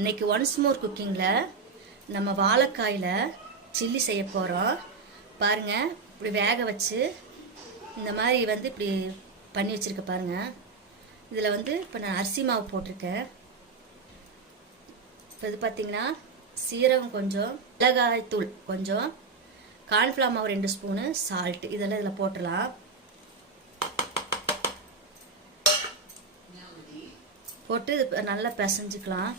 இன்னைக்கு once more குக்கிங்கில் நம்ம வாழைக்காயில் சில்லி செய்ய போகிறோம் பாருங்கள் இப்படி வேக வச்சு இந்த மாதிரி வந்து இப்படி பண்ணி வச்சுருக்க பாருங்கள் இதில் வந்து இப்போ நான் அரிசி மாவு போட்டிருக்கேன். இப்போ இது பார்த்தீங்கன்னா சீரகம் கொஞ்சம் மிளகாய் தூள் கொஞ்சம் கார்ன்ஃப்ளவர் மாவு ரெண்டு ஸ்பூனு சால்ட் இதெல்லாம் இதில் போட்டுடலாம். போட்டு இது நல்லா பிசைஞ்சுக்கலாம்.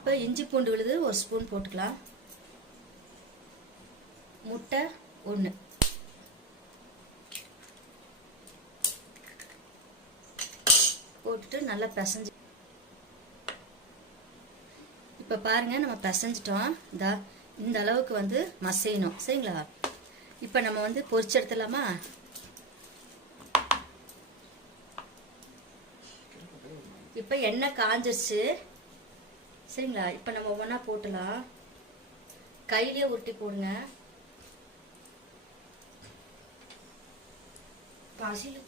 இப்போ இஞ்சி பூண்டு விழுது ஒரு ஸ்பூன் போட்டுக்கலாம். முட்டை ஒன்று போட்டுட்டு நல்லா பிசைஞ்சு இப்போ பாருங்க நம்ம பிசைஞ்சிட்டோம். இந்த இந்த அளவுக்கு வந்து மசையணும். சரிங்களா? இப்போ நம்ம வந்து பொரிச்சு எடுத்துடலாமா? இப்போ எண்ணெய் காஞ்சிருச்சு. சரிங்களா? இப்போ நம்ம ஒவ்வொன்றா போட்டுலாம். கையிலே உருட்டி போடுங்க. பசியில்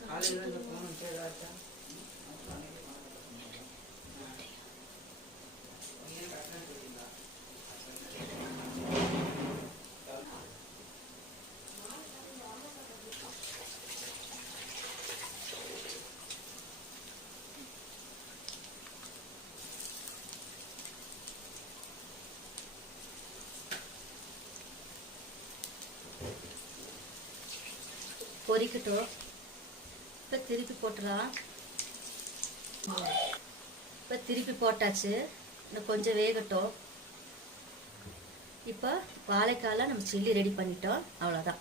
பொரிக்கட்டும் இப்போ திருப்பி போட்டுடலாம். இப்போ திருப்பி போட்டாச்சு. இன்னும் கொஞ்சம் வேகட்டும். இப்போ வாழைக்கால நம்ம சில்லி ரெடி பண்ணிட்டோம். அவ்வளோதான்